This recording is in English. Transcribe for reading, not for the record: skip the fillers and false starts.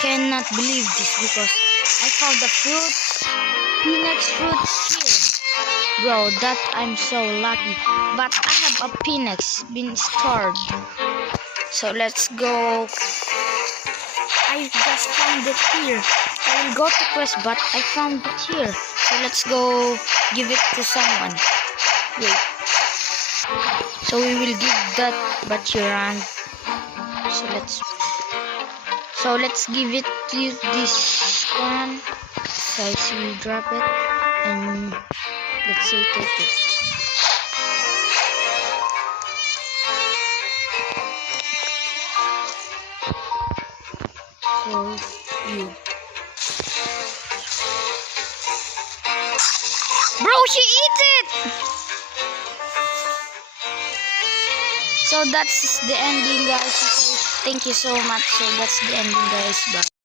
cannot believe this because I found the fruit, Phoenix fruit here. Bro, that I'm so lucky. But I have a Phoenix been stored. So let's go. I just found it here. I will go to quest, but I found it here. So let's go give it to someone. Wait. So we will give that Baturan. So let's give it to this one. So I see you drop it, and let's say take it. For you. Bro, she eats it! So that's the ending, guys. So thank you so much. So that's the ending, guys. Bye.